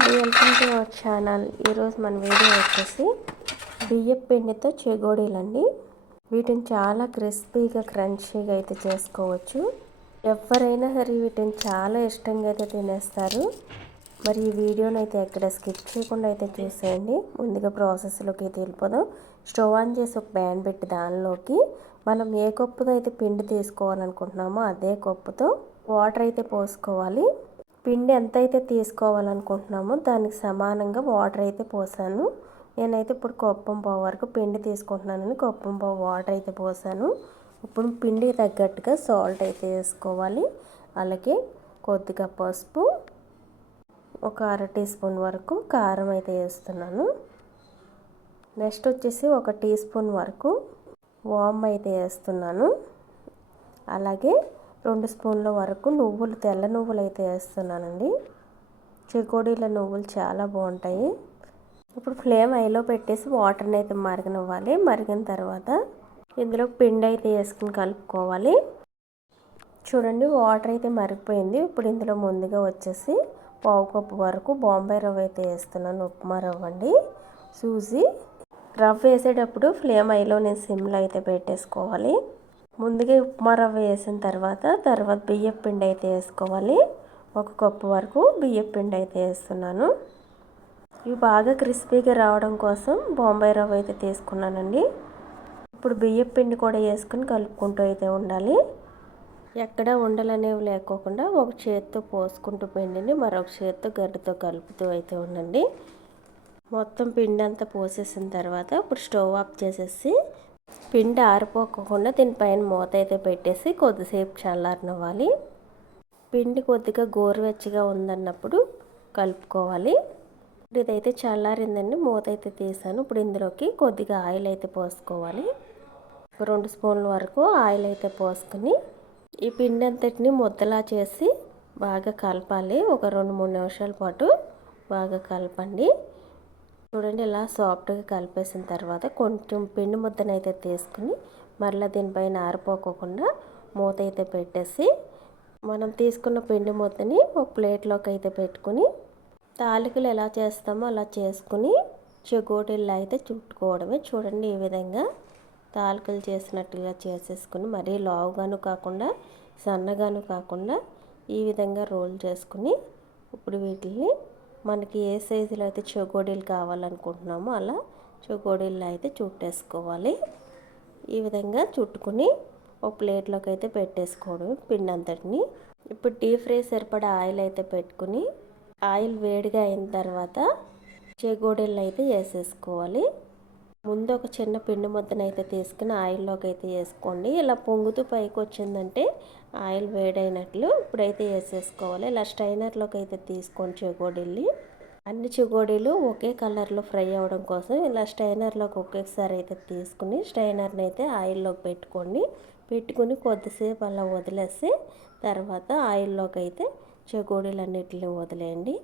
అండి, welcome to our channel. ఈరోజు మన వీడియో వచ్చేసి బియ్యం పిండితో చెగోడీలండి. వీటిని చాలా క్రిస్పీగా క్రంచీగా అయితే చేసుకోవచ్చు. ఎవరైనా సరే వీటిని చాలా ఇష్టంగా అయితే తినేస్తారు. మరి ఈ వీడియోని అయితే ఎక్కడ స్కిప్ చేయకుండా అయితే చూసేయండి. ముందుగా ప్రాసెస్లోకి అయితే వెళ్ళిపోదాం. స్టవ్ ఆన్ చేసి ఒక ప్యాన్ పెట్టి దానిలోకి మనం ఏ కప్పుతో అయితే పిండి తీసుకోవాలనుకుంటున్నామో అదే కప్పుతో వాటర్ అయితే పోసుకోవాలి. పిండి ఎంత అయితే తీసుకోవాలనుకుంటున్నామో దానికి సమానంగా వాటర్ అయితే పోసాను. నేనైతే ఇప్పుడు కప్పం పావు వరకు పిండి తీసుకుంటున్నానని కప్పం పావు వాటర్ అయితే పోసాను. ఇప్పుడు పిండి తగ్గట్టుగా సాల్ట్ అయితే వేసుకోవాలి. అలాగే కొద్దిగా పసుపు, ఒక అర టీ స్పూన్ వరకు కారం అయితే వేస్తున్నాను. నెక్స్ట్ వచ్చేసి ఒక టీ స్పూన్ వరకు వామ్ అయితే వేస్తున్నాను. అలాగే 2 స్పూన్ల వరకు నువ్వులు, తెల్ల నువ్వులు అయితే వేస్తున్నానండి. చెకోడీల నువ్వులు చాలా బాగుంటాయి. ఇప్పుడు ఫ్లేమ్ హైలో పెట్టేసి వాటర్ని అయితే మరగనివ్వాలి. మరిగిన తర్వాత ఇందులో పిండి అయితే వేసుకుని కలుపుకోవాలి. చూడండి, వాటర్ అయితే మరిగిపోయింది. ఇప్పుడు ఇందులో ముందుగా వచ్చేసి పావు కప్పు వరకు బాంబే రవ్వ అయితే వేస్తున్నాను. ఉప్మా రవ్వ అండి. సూజీ రవ్వ వేసేటప్పుడు ఫ్లేమ్ హైలో నేను సిమ్లో అయితే పెట్టేసుకోవాలి. ముందుగా ఉప్మా రవ్వ వేసిన తర్వాత బియ్యం పిండి అయితే వేసుకోవాలి. 1 కప్పు వరకు బియ్యం పిండి అయితే వేస్తున్నాను. ఇవి బాగా క్రిస్పీగా రావడం కోసం బాంబే రవ్వ అయితే తీసుకున్నానండి. ఇప్పుడు బియ్యం పిండి కూడా వేసుకుని కలుపుకుంటూ అయితే ఉండాలి. ఎక్కడ ఉండలనేవి లేకోకుండా ఒక చేత్తో పోసుకుంటూ పిండిని మరొక చేత్తో గడ్డతో కలుపుతూ అయితే ఉండండి. మొత్తం పిండి అంతా పోసేసిన తర్వాత ఇప్పుడు స్టవ్ ఆఫ్ చేసేసి పిండి ఆరిపోకుండా దీనిపైన మూత అయితే పెట్టేసి కొద్దిసేపు చల్లారనివ్వాలి. పిండి కొద్దిగా గోరువెచ్చగా ఉందన్నప్పుడు కలుపుకోవాలి. ఇదైతే చల్లారిందండి. మూత అయితే తీసాను. ఇప్పుడు ఇందులోకి కొద్దిగా ఆయిల్ అయితే పోసుకోవాలి. 2 స్పూన్ల వరకు ఆయిల్ అయితే పోసుకుని ఈ పిండి అంతటిని ముద్దలా చేసి బాగా కలపాలి. ఒక 2-3 నిమిషాల పాటు బాగా కలపండి. చూడండి, ఇలా సాఫ్ట్గా కలిపేసిన తర్వాత కొంచెం పిండి ముద్దను అయితే తీసుకుని మరలా దీనిపైన ఆరిపోకుండా మూత అయితే పెట్టేసి మనం తీసుకున్న పిండి ముద్దని ఒక ప్లేట్లోకి అయితే పెట్టుకుని తాలికలు ఎలా చేస్తామో అలా చేసుకుని చెగోడీలు అయితే చుట్టుకోవడమే. చూడండి, ఈ విధంగా తాలికలు చేసినట్టుగా చేసేసుకుని మరీ లావుగాను కాకుండా సన్నగాను కాకుండా ఈ విధంగా రోల్ చేసుకుని ఇప్పుడు వీటిని మనకి ఏ సైజులో అయితే చెగోడీలు కావాలనుకుంటున్నామో అలా చెగోడీలు అయితే చుట్టేసుకోవాలి. ఈ విధంగా చుట్టుకుని ఒక ప్లేట్లోకి అయితే పెట్టేసుకోవడం పిండి అంతటిని. ఇప్పుడు డీప్ ఫ్రై సరిపడా ఆయిల్ అయితే పెట్టుకుని ఆయిల్ వేడిగా అయిన తర్వాత చెగోడీలు అయితే వేసేసుకోవాలి. ముందు ఒక చిన్న పిండి ముద్దను అయితే తీసుకుని ఆయిల్లోకి అయితే వేసుకోండి. ఇలా పొంగుతూ పైకి వచ్చిందంటే ఆయిల్ వేడైనట్లు. ఇప్పుడైతే వేసేసుకోవాలి. ఇలా స్ట్రైనర్లోకి అయితే తీసుకోండి చెగోడీలు. అన్ని చెగోడీలు ఒకే కలర్లో ఫ్రై అవ్వడం కోసం ఇలా స్ట్రైనర్లోకి ఒకేసారి అయితే తీసుకుని స్ట్రైనర్ని అయితే ఆయిల్లోకి పెట్టుకుని కొద్దిసేపు అలా వదిలేసి తర్వాత ఆయిల్లోకి అయితే చెగోడీలు అన్నిటిని వదిలేయండి.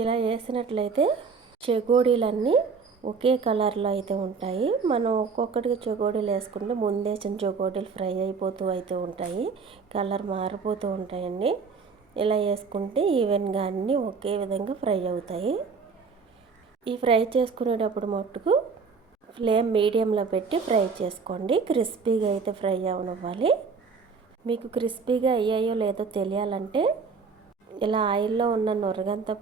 ఇలా వేసినట్లయితే చెగోడీలన్నీ ఒకే కలర్లో అయితే ఉంటాయి. మనం ఒక్కొక్కటిగా చెగోడీలు వేసుకుంటే ముందేసిన చెగోడీలు ఫ్రై అయిపోతూ అయితే ఉంటాయి, కలర్ మారిపోతూ ఉంటాయండి. ఇలా వేసుకుంటే ఈవెన్గా అన్నీ ఒకే విధంగా ఫ్రై అవుతాయి. ఈ ఫ్రై చేసుకునేటప్పుడు మట్టుకు ఫ్లేమ్ మీడియంలో పెట్టి ఫ్రై చేసుకోండి. క్రిస్పీగా అయితే ఫ్రై అవనివ్వాలి. మీకు క్రిస్పీగా అయ్యాయో లేదో తెలియాలంటే ఇలా ఆయిల్లో ఉన్న నొరగంతా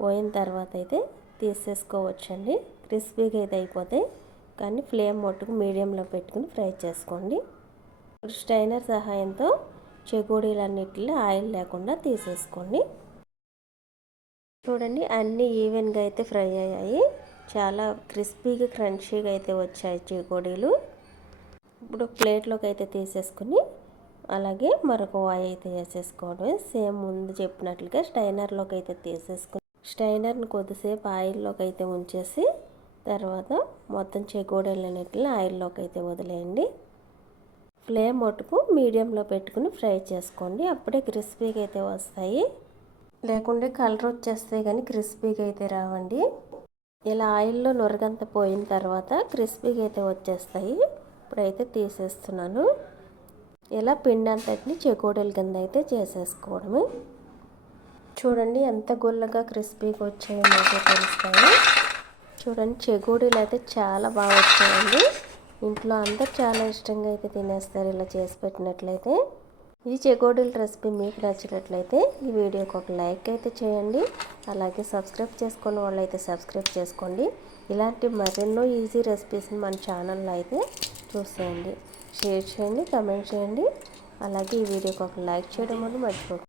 పోయిన తర్వాత అయితే తీసేసుకోవచ్చండి. క్రిస్పీగా అయితే అయిపోతాయి. కానీ ఫ్లేమ్ మట్టుకు మీడియంలో పెట్టుకుని ఫ్రై చేసుకోండి. స్ట్రైనర్ సహాయంతో చెగోడీలన్నిటిలో ఆయిల్ లేకుండా తీసేసుకోండి. చూడండి, అన్నీ ఈవెన్గా అయితే ఫ్రై అయ్యాయి. చాలా క్రిస్పీగా క్రంచీగా అయితే వచ్చాయి చెగోడీలు. ఇప్పుడు ప్లేట్లోకి అయితే తీసేసుకుని అలాగే మరొక వాయి అయితే వేసేసుకోవడమే. సేమ్ ముందు చెప్పినట్లుగా స్ట్రైనర్లోకి అయితే తీసేసుకుని స్ట్రైనర్ని కొద్దిసేపు ఆయిల్లోకి అయితే ఉంచేసి తర్వాత మొత్తం చెగోడీలన్నిటిని ఆయిల్లోకి అయితే వదిలేయండి. ఫ్లేమ్ మట్టుకు మీడియంలో పెట్టుకుని ఫ్రై చేసుకోండి. అప్పుడే క్రిస్పీగా అయితే వస్తాయి. లేకుంటే కలర్ వచ్చేస్తే కానీ క్రిస్పీగా అయితే రావండి. ఇలా ఆయిల్లో నొరగంత పోయిన తర్వాత క్రిస్పీగా అయితే వచ్చేస్తాయి. ఇప్పుడైతే తీసేస్తున్నాను. ఇలా పిండి అంతటిని చెగోడీల కింద అయితే చేసేసుకోవడమే. చూడండి ఎంత గుల్లగా క్రిస్పీగా వచ్చాయో మీకు తెలుస్తాయి. చూడండి చెగోడీలు అయితే చాలా బాగా వచ్చాయండి. ఇంట్లో అందరు చాలా ఇష్టంగా అయితే తినేస్తారు ఇలా చేసి పెట్టినట్లయితే. ఈ చెగోడీల రెసిపీ మీకు నచ్చినట్లయితే ఈ వీడియోకి ఒక లైక్ అయితే చేయండి. అలాగే సబ్స్క్రైబ్ చేసుకున్న వాళ్ళు అయితే సబ్స్క్రైబ్ చేసుకోండి. ఇలాంటి మరెన్నో ఈజీ రెసిపీస్ని మన ఛానల్లో అయితే చూసేయండి. షేర్ చేయండి, కమెంట్ చేయండి. అలాగే ఈ వీడియోకి ఒక లైక్ చేయడం వల్ల మర్చిపోకండి.